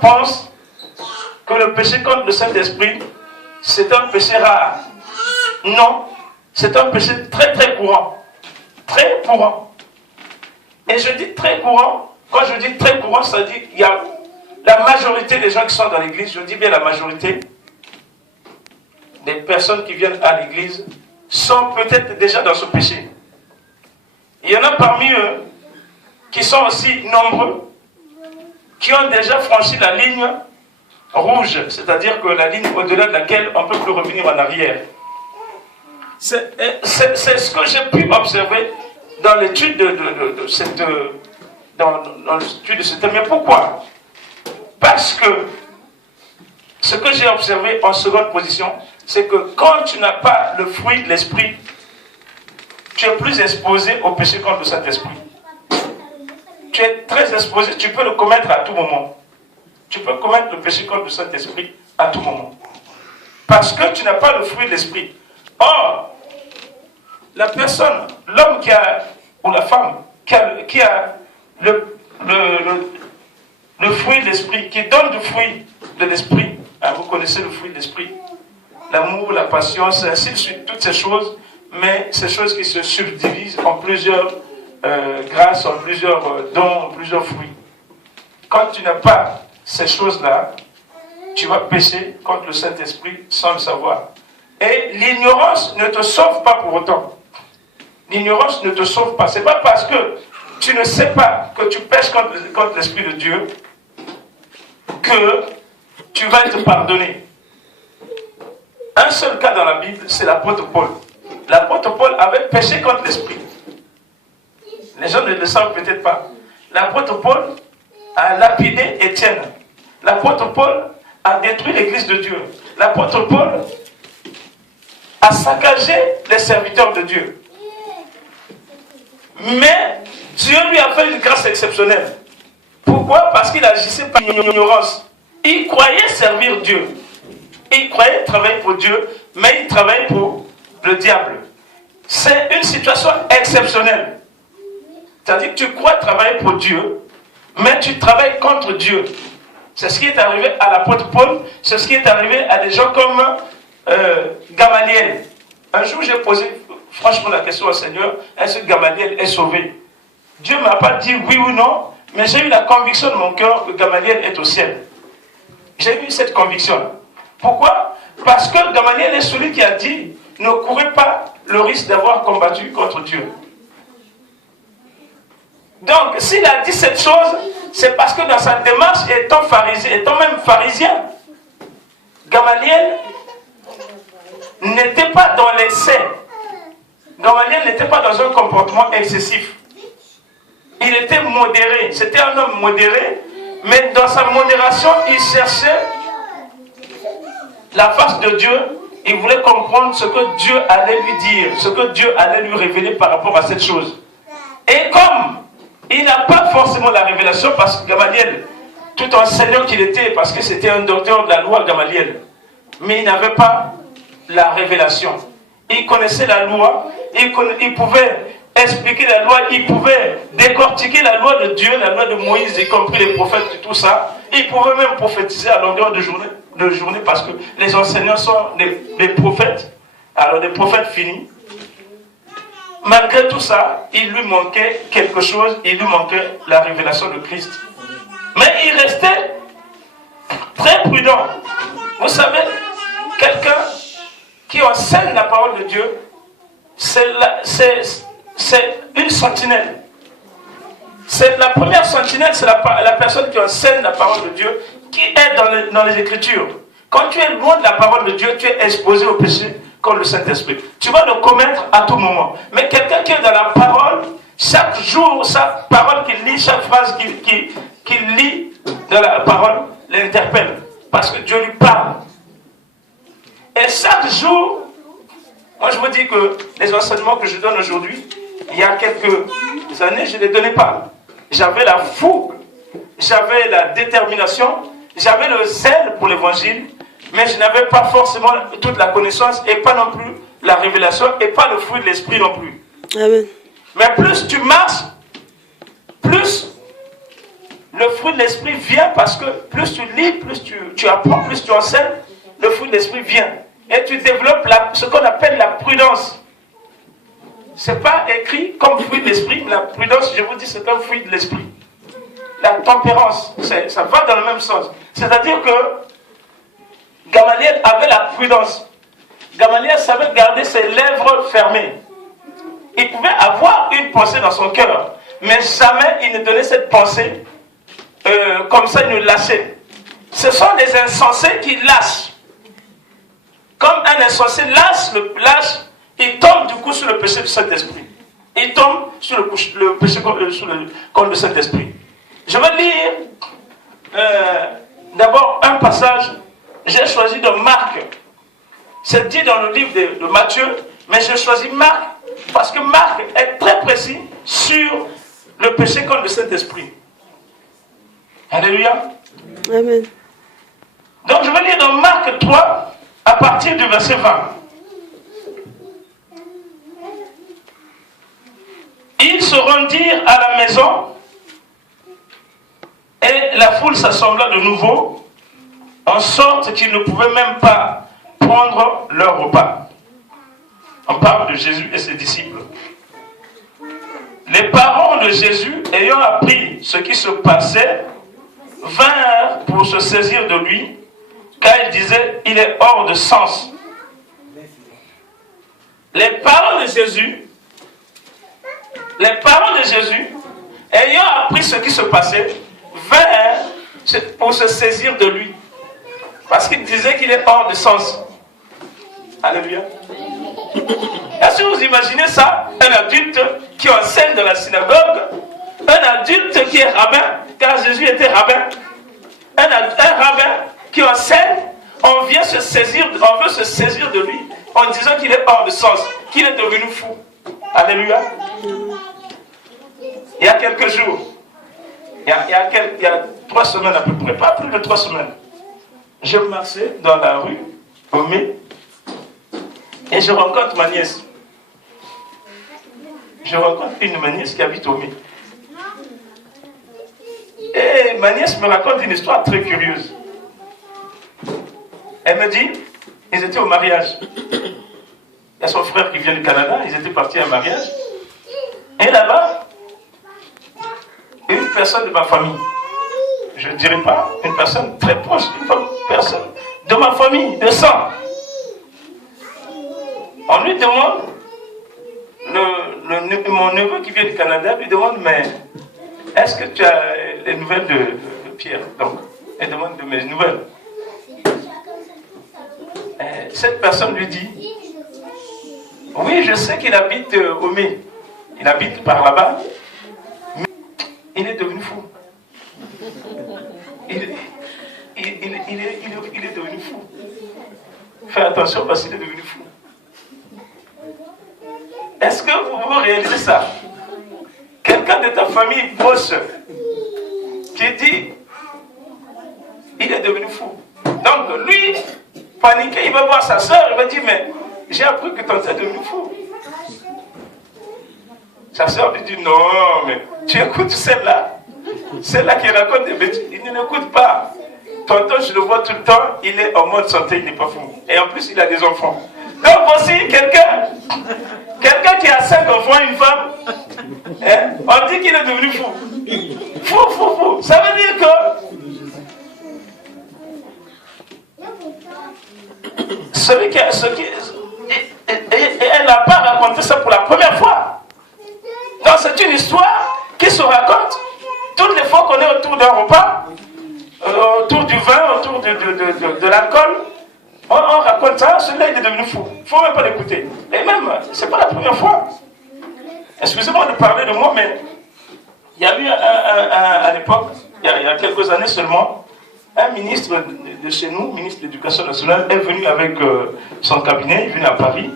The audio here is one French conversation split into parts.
pense que le péché contre le Saint-Esprit, c'est un péché rare. Non, c'est un péché très très courant. Très courant. Et je dis très courant, quand je dis très courant, ça dit qu'il y a la majorité des gens qui sont dans l'église, je dis bien la majorité des personnes qui viennent à l'église sont peut-être déjà dans ce péché. Il y en a parmi eux qui sont aussi nombreux, qui ont déjà franchi la ligne rouge, c'est-à-dire que la ligne au-delà de laquelle on ne peut plus revenir en arrière. C'est ce que j'ai pu observer dans l'étude de cette thème. Mais pourquoi? Parce que ce que j'ai observé en seconde position, c'est que quand tu n'as pas le fruit de l'esprit, tu es plus exposé au péché contre le Saint-Esprit. Tu es très exposé, tu peux le commettre à tout moment. Tu peux commettre le péché contre le Saint-Esprit à tout moment. Parce que tu n'as pas le fruit de l'esprit. Or, la personne, l'homme qui a, ou la femme, qui a le fruit de l'esprit, qui donne du fruit de l'esprit, hein, vous connaissez le fruit de l'esprit, l'amour, la patience, ainsi de suite, toutes ces choses, mais ces choses qui se subdivisent en plusieurs grâces, en plusieurs dons, en plusieurs fruits. Quand tu n'as pas ces choses-là, tu vas pécher contre le Saint-Esprit sans le savoir. Et l'ignorance ne te sauve pas pour autant. L'ignorance ne te sauve pas. Ce n'est pas parce que tu ne sais pas que tu pèches contre l'Esprit de Dieu que tu vas être pardonné. Un seul cas dans la Bible, c'est l'apôtre Paul. L'apôtre Paul avait péché contre l'Esprit. Les gens ne le savent peut-être pas. L'apôtre Paul a lapidé Étienne. L'apôtre Paul a détruit l'église de Dieu. L'apôtre Paul a saccagé les serviteurs de Dieu. Mais Dieu lui a fait une grâce exceptionnelle. Pourquoi? Parce qu'il agissait par ignorance. Il croyait servir Dieu. Il croyait travailler pour Dieu, mais il travaillait pour le diable. C'est une situation exceptionnelle. C'est-à-dire que tu crois travailler pour Dieu, mais tu travailles contre Dieu. C'est ce qui est arrivé à l'apôtre Paul, c'est ce qui est arrivé à des gens comme Gamaliel. Un jour, j'ai posé franchement la question au Seigneur, est-ce que Gamaliel est sauvé? Dieu ne m'a pas dit oui ou non, mais j'ai eu la conviction de mon cœur que Gamaliel est au ciel. J'ai eu cette conviction. Pourquoi? Parce que Gamaliel est celui qui a dit, ne courez pas le risque d'avoir combattu contre Dieu. Donc, s'il a dit cette chose, c'est parce que dans sa démarche, étant même pharisien, Gamaliel n'était pas dans l'excès. Gamaliel n'était pas dans un comportement excessif. Il était modéré. C'était un homme modéré, mais dans sa modération, il cherchait la face de Dieu. Il voulait comprendre ce que Dieu allait lui dire, ce que Dieu allait lui révéler par rapport à cette chose. Et comme il n'a pas forcément la révélation, parce que Gamaliel, tout enseignant qu'il était, parce que c'était un docteur de la loi, Gamaliel, mais il n'avait pas la révélation. Il connaissait la loi, il pouvait expliquer la loi, il pouvait décortiquer la loi de Dieu, la loi de Moïse, y compris les prophètes et tout ça. Il pouvait même prophétiser à longueur de journée parce que les enseignants sont des prophètes, alors des prophètes finis. Malgré tout ça, il lui manquait quelque chose, il lui manquait la révélation de Christ. Mais il restait très prudent. Vous savez, quelqu'un qui enseigne la parole de Dieu, c'est une sentinelle. C'est la première sentinelle, c'est la personne qui enseigne la parole de Dieu, qui est dans les Écritures. Quand tu es loin de la parole de Dieu, tu es exposé au péché contre le Saint-Esprit. Tu vas le commettre à tout moment. Mais quelqu'un qui est dans la parole, chaque jour, chaque parole qu'il lit, chaque phrase qu'il lit dans la parole, l'interpelle. Parce que Dieu lui parle. Et chaque jour, moi je vous dis que les enseignements que je donne aujourd'hui, il y a quelques années, je ne les donnais pas. J'avais la fougue, j'avais la détermination, j'avais le zèle pour l'évangile, mais je n'avais pas forcément toute la connaissance et pas non plus la révélation et pas le fruit de l'esprit non plus. Amen. Mais plus tu marches, plus le fruit de l'esprit vient parce que plus tu lis, plus tu apprends, plus tu enseignes, le fruit de l'esprit vient. Et tu développes ce qu'on appelle la prudence. Ce n'est pas écrit comme fruit de l'esprit. La prudence, je vous dis, c'est un fruit de l'esprit. La tempérance, ça va dans le même sens. C'est-à-dire que Gamaliel avait la prudence. Gamaliel savait garder ses lèvres fermées. Il pouvait avoir une pensée dans son cœur, mais jamais il ne donnait cette pensée comme ça, il nous lâchait. Ce sont les insensés qui lâchent. Comme un insensé lâche, il tombe du coup sur le péché du Saint-Esprit. Il tombe sur le péché contre le Saint-Esprit. Je vais lire d'abord un passage. J'ai choisi de Marc. C'est dit dans le livre de Matthieu, mais j'ai choisi Marc parce que Marc est très précis sur le péché contre le Saint-Esprit. Alléluia. Amen. Donc je vais lire dans Marc 3 à partir du verset 20. Ils se rendirent à la maison et la foule s'assembla de nouveau, en sorte qu'ils ne pouvaient même pas prendre leur repas. On parle de Jésus et ses disciples. Les parents de Jésus, ayant appris ce qui se passait, vinrent pour se saisir de lui, car ils disaient, il est hors de sens. Les parents de Jésus, ayant appris ce qui se passait, vinrent pour se saisir de lui, parce qu'ils disaient qu'il est hors de sens. Alléluia. Est-ce que vous imaginez ça? Un adulte qui enseigne dans la synagogue, un adulte qui est rabbin, car Jésus était rabbin, un rabbin qui enseigne, on veut se saisir de lui en disant qu'il est hors de sens, qu'il est devenu fou. Alléluia. Il y a quelques jours, il y a 3 semaines à peu près, pas plus de 3 semaines, je marchais dans la rue, au mai, et je rencontre ma nièce. Je rencontre une de mes nièces qui habite au mai. Et ma nièce me raconte une histoire très curieuse. Elle me dit, ils étaient au mariage. Il y a son frère qui vient du Canada, ils étaient partis à un mariage. Et là-bas, une personne de ma famille, je ne dirais pas, une personne très proche, une personne de ma famille, de sang. On lui demande, mon neveu qui vient du Canada lui demande, mais est-ce que tu as les nouvelles de Pierre? Donc, elle demande de mes nouvelles. Cette personne lui dit, oui, je sais qu'il habite au Mai. Il habite par là-bas, mais il est devenu fou. Il est devenu fou. Fais attention parce qu'il est devenu fou. Est-ce que vous réalisez ça? Quelqu'un de ta famille proche qui dit, il est devenu fou. Donc lui, paniqué, il va voir sa soeur, il va dire, mais j'ai appris que ton soeur est devenu fou. Sa soeur lui dit, non, mais tu écoutes celle-là qui raconte des bêtises. Il ne l'écoute pas. Tonton, je le vois tout le temps, il est en mode santé, il n'est pas fou. Et en plus, il a des enfants. Donc voici quelqu'un qui a 5 enfants, une femme, on dit qu'il est devenu fou. Fou. Ça veut dire que elle n'a pas raconté ça pour la première fois. Donc c'est une histoire qui se raconte toutes les fois qu'on est autour d'un repas, autour du vin, autour de l'alcool. On raconte ça, celui-là il est devenu fou. Il ne faut même pas l'écouter. Et même, ce n'est pas la première fois. Excusez-moi de parler de moi, mais il y a eu à l'époque, il y a quelques années seulement, un ministre de chez nous, ministre de l'Éducation nationale, est venu avec son cabinet, il est venu à Paris,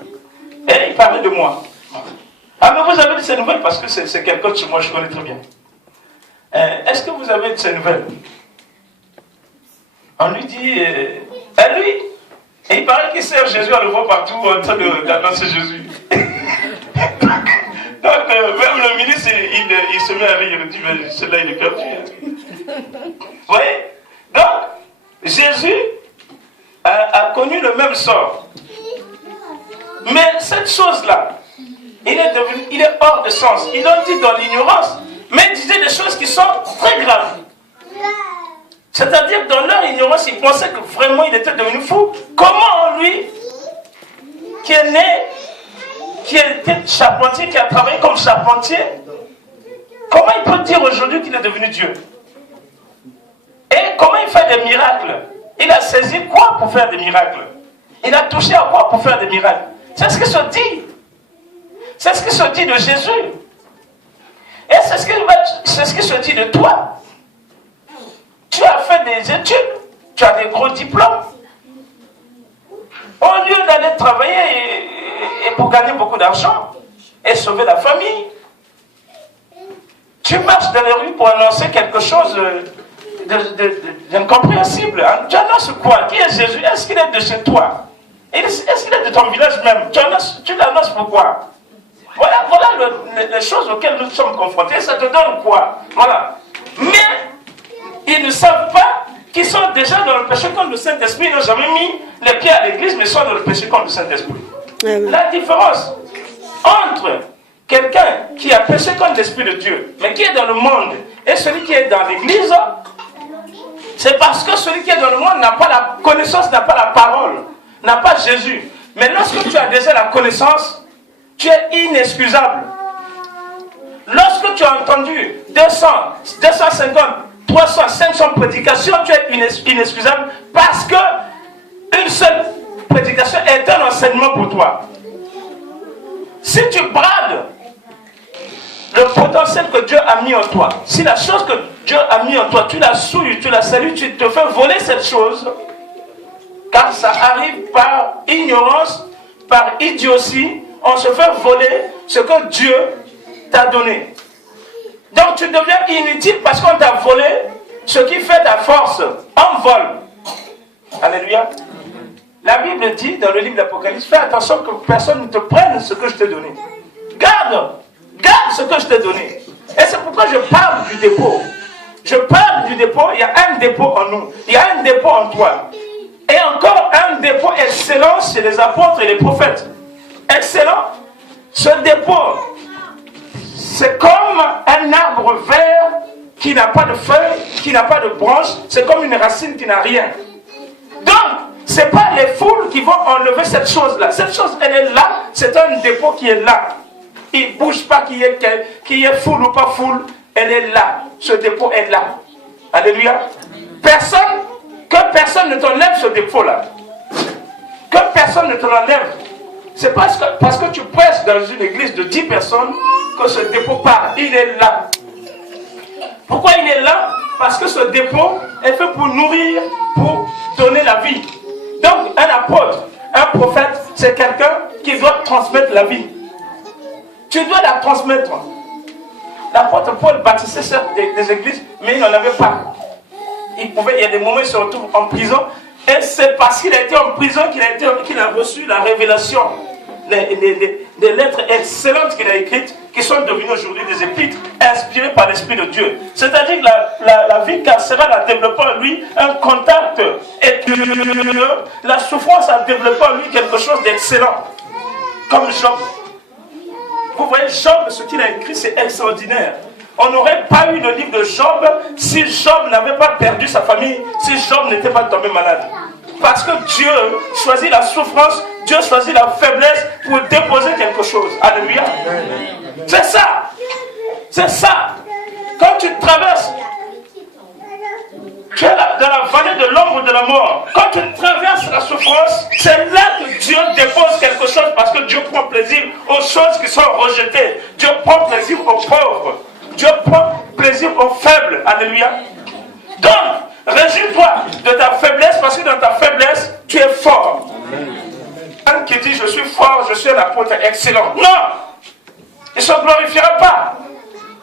et il parlait de moi. Ah, mais vous avez de ces nouvelles, parce que c'est quelqu'un de chez moi, je connais très bien. Est-ce que vous avez de ces nouvelles? On lui dit, et il paraît qu'il sert Jésus, on le voit partout en train d'annoncer Jésus. Donc, même le ministre, il se met à rire, il dit, mais celui-là, il est perdu. Vous voyez? Donc, Jésus a connu le même sort. Mais cette chose-là, il est hors de sens. Ils l'ont dit dans l'ignorance, mais il disait des choses qui sont très graves. C'est-à-dire que dans leur ignorance, ils pensaient que vraiment il était devenu fou. Comment lui, qui est né, qui était charpentier, qui a travaillé comme charpentier, comment il peut dire aujourd'hui qu'il est devenu Dieu? Et comment il fait des miracles? Il a saisi quoi pour faire des miracles? Il a touché à quoi pour faire des miracles? C'est ce qui se dit. C'est ce qui se dit de Jésus. Et c'est ce qui se dit de toi. Tu as fait des études, tu as des gros diplômes. Au lieu d'aller travailler et pour gagner beaucoup d'argent et sauver la famille, tu marches dans les rues pour annoncer quelque chose d'incompréhensible. Tu annonces quoi? Qui est Jésus? Est-ce qu'il est de chez toi? Est-ce qu'il est de ton village même? Tu l'annonces pourquoi? Voilà les choses auxquelles nous sommes confrontés. Ça te donne quoi? Voilà. Mais ils ne savent pas qu'ils sont déjà dans le péché contre le Saint-Esprit. Ils n'ont jamais mis les pieds à l'église, mais sont dans le péché contre le Saint-Esprit. La différence entre quelqu'un qui a péché contre l'Esprit de Dieu, mais qui est dans le monde, et celui qui est dans l'église, c'est parce que celui qui est dans le monde n'a pas la connaissance, n'a pas la parole, n'a pas Jésus. Mais lorsque tu as déjà la connaissance, tu es inexcusable. Lorsque tu as entendu 200, 250, 300, 500 prédications, tu es inexcusable parce que une seule prédication est un enseignement pour toi. Si tu brades le potentiel que Dieu a mis en toi, si la chose que Dieu a mis en toi, tu la souilles, tu la salues, tu te fais voler cette chose, car ça arrive par ignorance, par idiotie, on se fait voler ce que Dieu t'a donné. Donc tu deviens inutile parce qu'on t'a volé ce qui fait ta force en vol. Alléluia. La Bible dit dans le livre d'Apocalypse, fais attention que personne ne te prenne ce que je t'ai donné. Garde ce que je t'ai donné. Et c'est pourquoi je parle du dépôt. Je parle du dépôt, il y a un dépôt en nous, il y a un dépôt en toi. Et encore un dépôt excellent chez les apôtres et les prophètes. Excellent. Ce dépôt, c'est comme un arbre vert qui n'a pas de feuilles, qui n'a pas de branches. C'est comme une racine qui n'a rien. Donc, ce n'est pas les foules qui vont enlever cette chose-là. Cette chose, elle est là. C'est un dépôt qui est là. Il ne bouge pas qu'il y ait foule ou pas foule. Elle est là. Ce dépôt est là. Alléluia. Que personne ne t'enlève ce dépôt-là. Que personne ne te l'enlève. C'est parce que tu presses dans une église de 10 personnes que ce dépôt part. Il est là. Pourquoi il est là? Parce que ce dépôt est fait pour nourrir, pour donner la vie. Donc, un apôtre, un prophète, c'est quelqu'un qui doit transmettre la vie. Tu dois la transmettre. L'apôtre Paul bâtissait certes des églises, mais il n'en avait pas. Il y a des moments où il se retrouve en prison, et c'est parce qu'il a été en prison qu'il a reçu la révélation. Des lettres excellentes qu'il a écrites, qui sont devenues aujourd'hui des épîtres inspirées par l'Esprit de Dieu. C'est-à-dire que la vie carcérale a développé en lui un contact et la souffrance a développé en lui quelque chose d'excellent. Comme Job. Vous voyez, Job, ce qu'il a écrit, c'est extraordinaire. On n'aurait pas eu le livre de Job si Job n'avait pas perdu sa famille, si Job n'était pas tombé malade. Parce que Dieu choisit la souffrance, Dieu choisit la faiblesse pour déposer quelque chose. Alléluia. C'est ça. C'est ça. Quand tu traverses, tu es dans la vallée de l'ombre de la mort. Quand tu traverses la souffrance, c'est là que Dieu dépose quelque chose parce que Dieu prend plaisir aux choses qui sont rejetées. Dieu prend plaisir aux pauvres. Dieu prend plaisir aux faibles. Alléluia. Donc, réjouis-toi de ta faiblesse parce que dans ta faiblesse, tu es fort. Un qui dit je suis fort, je suis un apôtre excellent. Non! Il ne se glorifiera pas.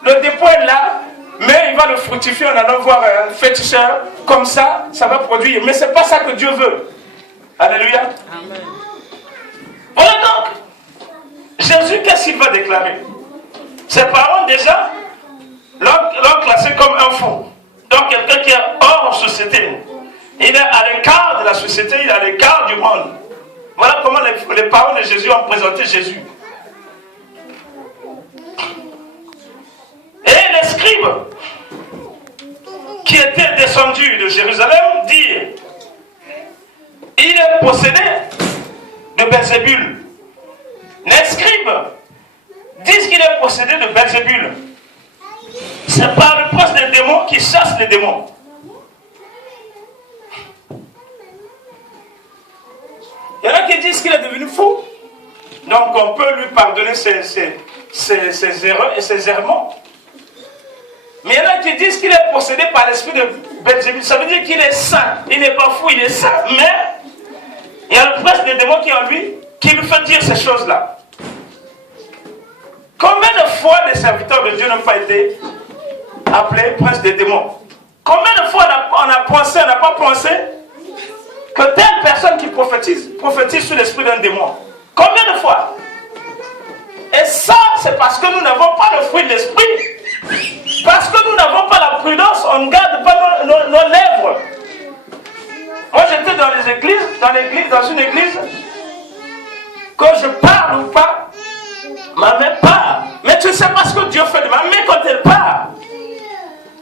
Le dépôt est là, mais il va le fructifier en allant voir un féticheur. Comme ça, ça va produire. Mais ce n'est pas ça que Dieu veut. Alléluia. Amen. Voilà donc. Jésus, qu'est-ce qu'il va déclarer? Ses parents déjà l'ont classé comme un fou. Donc quelqu'un qui est hors société. Il est à l'écart de la société, il est à l'écart du monde. Voilà comment les paroles de Jésus ont présenté Jésus. Et les scribes qui étaient descendus de Jérusalem dirent: il est possédé de Belzébul. Les scribes disent qu'il est possédé de Belzébul. C'est par le prince des démons qui chasse les démons. Il y en a qui disent qu'il est devenu fou. Donc on peut lui pardonner ses erreurs et ses errements. Mais il y en a qui disent qu'il est possédé par l'esprit de Belzébul. Ça veut dire qu'il est saint. Il n'est pas fou, il est saint. Mais il y a le prince des démons qui est en lui, qui lui fait dire ces choses-là. Combien de fois les serviteurs de Dieu n'ont pas été appelés prince des démons? Combien de fois on n'a pas pensé que telle personne qui prophétise sur l'esprit d'un démon? Combien de fois? Et ça, c'est parce que nous n'avons pas le fruit de l'esprit. Parce que nous n'avons pas la prudence, on ne garde pas nos lèvres. Moi, j'étais dans une église, quand je parle ou pas, ma main part. Mais tu ne sais pas ce que Dieu fait de ma main quand elle part.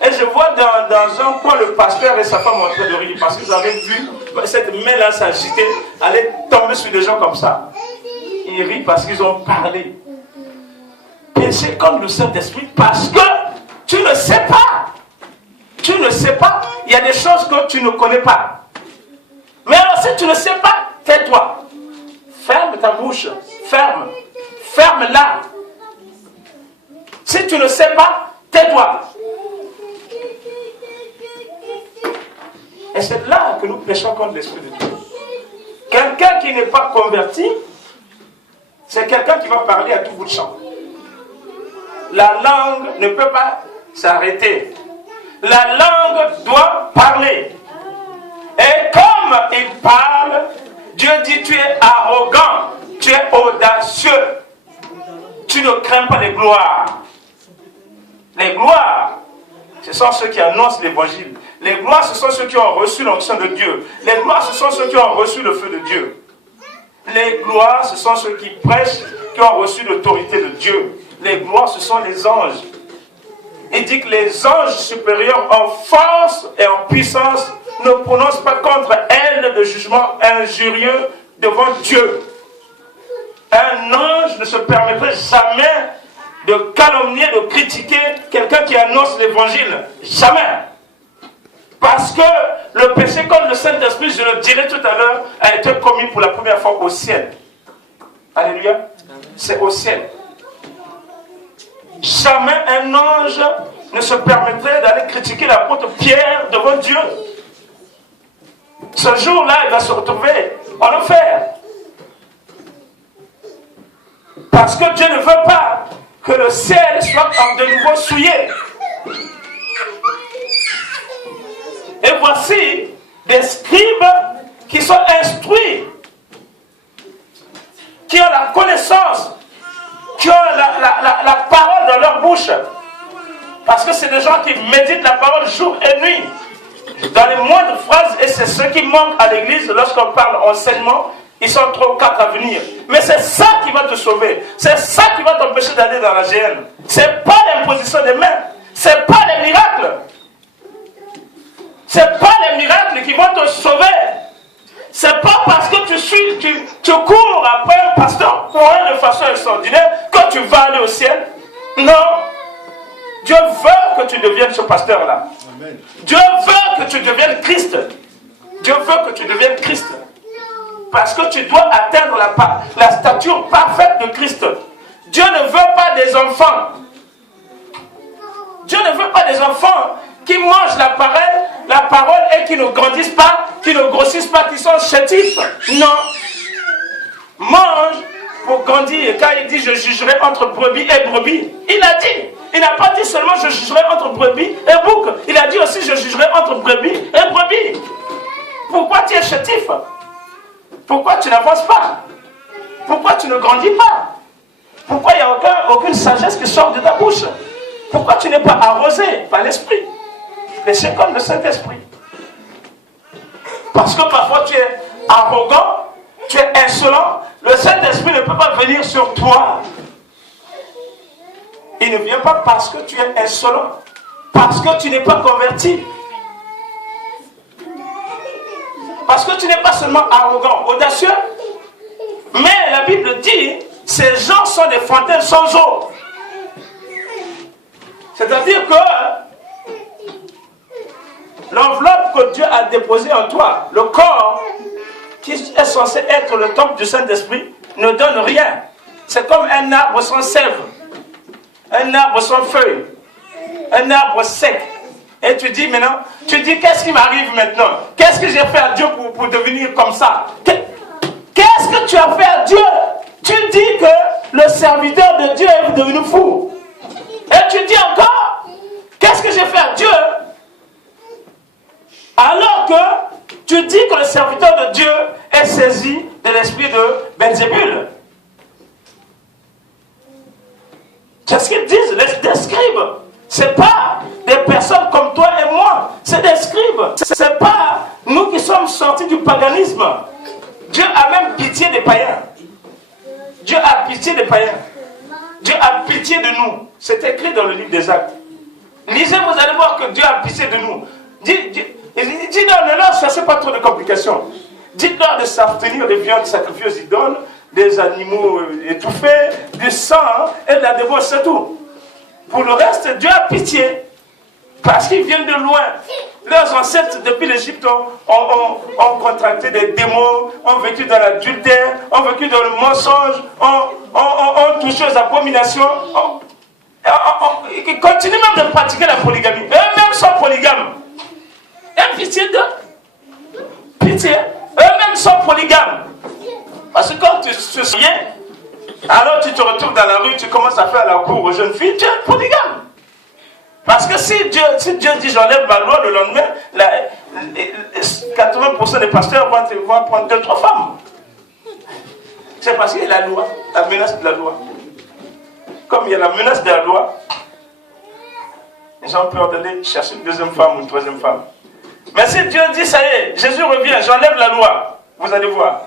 Et je vois dans un coin le pasteur et sa femme en train de rire parce qu'ils avaient vu cette main-là s'agiter, aller tomber sur des gens comme ça. Ils rient parce qu'ils ont parlé. Péché contre le Saint-Esprit parce que tu ne sais pas. Tu ne sais pas. Il y a des choses que tu ne connais pas. Mais alors si tu ne sais pas, tais-toi. Ferme ta bouche. Ferme. Ferme-la. Si tu ne sais pas, tais-toi. Et c'est là que nous péchons contre l'Esprit de Dieu. Quelqu'un qui n'est pas converti, c'est quelqu'un qui va parler à tout bout de champ. La langue ne peut pas s'arrêter. La langue doit parler. Et comme il parle, Dieu dit: tu es arrogant, tu es audacieux. Tu ne crains pas les gloires. Les gloires, ce sont ceux qui annoncent l'évangile. Les gloires, ce sont ceux qui ont reçu l'onction de Dieu. Les gloires, ce sont ceux qui ont reçu le feu de Dieu. Les gloires, ce sont ceux qui prêchent, qui ont reçu l'autorité de Dieu. Les gloires, ce sont les anges. Il dit que les anges supérieurs en force et en puissance ne prononcent pas contre elle de jugement injurieux devant Dieu. Un ange ne se permettrait jamais de calomnier, de critiquer quelqu'un qui annonce l'évangile. Jamais. Parce que le péché contre le Saint-Esprit, je le dirai tout à l'heure, a été commis pour la première fois au ciel. Alléluia. C'est au ciel. Jamais un ange ne se permettrait d'aller critiquer l'apôtre Pierre devant Dieu. Ce jour-là, il va se retrouver en enfer. Parce que Dieu ne veut pas que le ciel soit de nouveau souillé. Et voici des scribes qui sont instruits, qui ont la connaissance, qui ont la parole dans leur bouche. Parce que c'est des gens qui méditent la parole jour et nuit. Dans les moindres phrases, et c'est ce qui manque à l'église lorsqu'on parle enseignement, ils sont 3 ou 4 à venir. Mais c'est ça qui va te sauver. C'est ça qui va t'empêcher d'aller dans la GN. C'est pas l'imposition des mains. C'est pas les miracles. C'est pas les miracles qui vont te sauver. C'est pas parce que tu cours après un pasteur pour de façon extraordinaire que tu vas aller au ciel. Non. Dieu veut que tu deviennes ce pasteur-là. Amen. Dieu veut que tu deviennes Christ. Dieu veut que tu deviennes Christ. Parce que tu dois atteindre la stature parfaite de Christ. Dieu ne veut pas des enfants. Dieu ne veut pas des enfants qui mangent la parole et qui ne grandissent pas, qui ne grossissent pas, qui sont chétifs. Non. Mange pour grandir. Quand il dit je jugerai entre brebis et brebis, il a dit. Il n'a pas dit seulement je jugerai entre brebis et bouc. Il a dit aussi je jugerai entre brebis et brebis. Pourquoi tu es chétif? Pourquoi tu n'avances pas? Pourquoi tu ne grandis pas? Pourquoi il n'y a aucune sagesse qui sort de ta bouche? Pourquoi tu n'es pas arrosé par l'esprit? péché contre le Saint-Esprit. Parce que parfois tu es arrogant, tu es insolent, le Saint-Esprit ne peut pas venir sur toi. Il ne vient pas parce que tu es insolent, parce que tu n'es pas converti. Parce que tu n'es pas seulement arrogant, audacieux, mais la Bible dit, ces gens sont des fontaines sans eau. C'est-à-dire que l'enveloppe que Dieu a déposée en toi, le corps qui est censé être le temple du Saint-Esprit, ne donne rien. C'est comme un arbre sans sève, un arbre sans feuilles, un arbre sec. Et tu dis maintenant, qu'est-ce qui m'arrive maintenant? Qu'est-ce que j'ai fait à Dieu pour devenir comme ça? Qu'est-ce que tu as fait à Dieu? Tu dis que le serviteur de Dieu est devenu fou. Et tu dis encore, qu'est-ce que j'ai fait à Dieu? Alors que tu dis que le serviteur de Dieu est saisi de l'esprit de Belzébul. Qu'est-ce qu'ils disent? Les scribes. Ce n'est pas des personnes comme toi et moi. C'est des scribes. Ce n'est pas nous qui sommes sortis du paganisme. Dieu a même pitié des païens. Dieu a pitié des païens. Dieu a pitié de nous. C'est écrit dans le livre des Actes. Lisez, vous allez voir que Dieu a pitié de nous. Dites-leur, ne leur cherchez pas trop de complications. Dites-leur de s'abstenir des viandes sacrifiées aux idoles, des animaux étouffés, du sang et de la débauche, c'est tout. Pour le reste, Dieu a pitié. Parce qu'ils viennent de loin. Leurs ancêtres, depuis l'Égypte, ont contracté des démons, ont vécu dans l'adultère, ont vécu dans le mensonge, ont touché aux abominations. Ils continuent même de pratiquer la polygamie. Eux-mêmes sont polygames. Et pitié d'eux. Pitié. Eux-mêmes sont polygames. Parce que quand tu te souviens, alors tu te retrouves dans la rue, tu commences à faire la cour aux jeunes filles, tu es polygame. Parce que si Dieu dit j'enlève ma loi, le lendemain, 80% des pasteurs vont prendre 2-3 femmes. C'est parce qu'il y a la loi, la menace de la loi. Comme il y a la menace de la loi, les gens peuvent aller chercher une deuxième femme ou une troisième femme. Mais si Dieu dit ça y est, Jésus revient, j'enlève la loi, vous allez voir.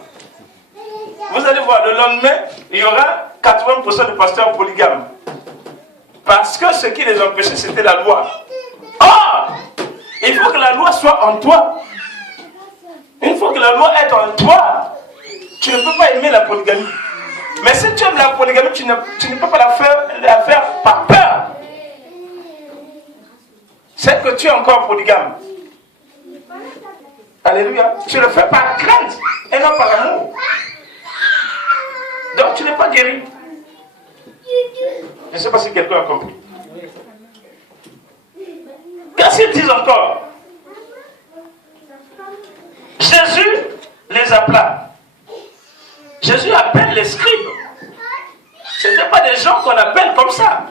Vous allez voir, le lendemain, il y aura 80% de pasteurs polygames. Parce que ce qui les empêchait, c'était la loi. Or, il faut que la loi soit en toi. Une fois que la loi est en toi, tu ne peux pas aimer la polygamie. Mais si tu aimes la polygamie, tu ne peux pas la faire par peur. C'est que tu es encore polygame. Alléluia. Tu le fais par crainte et non par amour. Donc tu n'es pas guéri. Je ne sais pas si quelqu'un a compris. Qu'est-ce qu'ils disent encore? Jésus les appela. Jésus appelle les scribes. Ce n'étaient pas des gens qu'on appelle comme ça.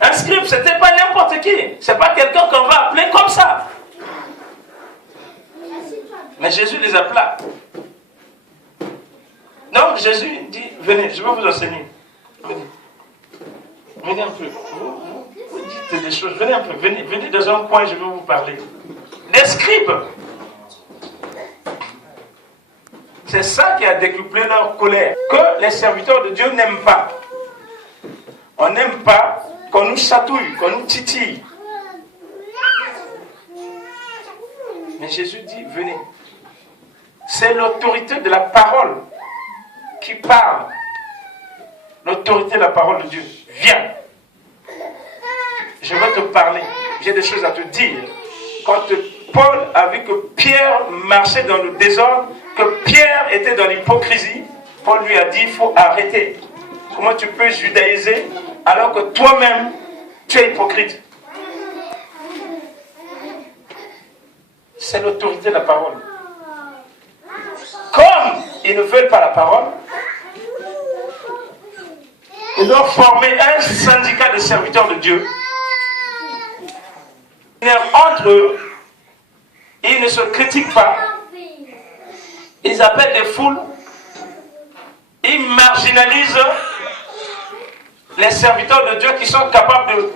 Un scribe, ce n'était pas n'importe qui. Ce n'est pas quelqu'un qu'on va appeler comme ça. Mais Jésus les appela. Donc Jésus dit, venez, je vais vous enseigner. Venez. Venez un peu. Vous dites des choses. Venez un peu. Venez dans un coin, je vais vous parler. Des scribes. C'est ça qui a décuplé leur colère. Que les serviteurs de Dieu n'aiment pas. On n'aime pas qu'on nous chatouille, qu'on nous titille. Mais Jésus dit, venez. C'est l'autorité de la parole qui parle. L'autorité de la parole de Dieu. Viens. Je vais te parler. J'ai des choses à te dire. Quand Paul a vu que Pierre marchait dans le désordre, que Pierre était dans l'hypocrisie, Paul lui a dit, il faut arrêter. Comment tu peux judaïser alors que toi-même, tu es hypocrite? C'est l'autorité de la parole. Comme ils ne veulent pas la parole, ils ont formé un syndicat de serviteurs de Dieu. Entre eux, ils ne se critiquent pas. Ils appellent des foules. Ils marginalisent les serviteurs de Dieu qui sont capables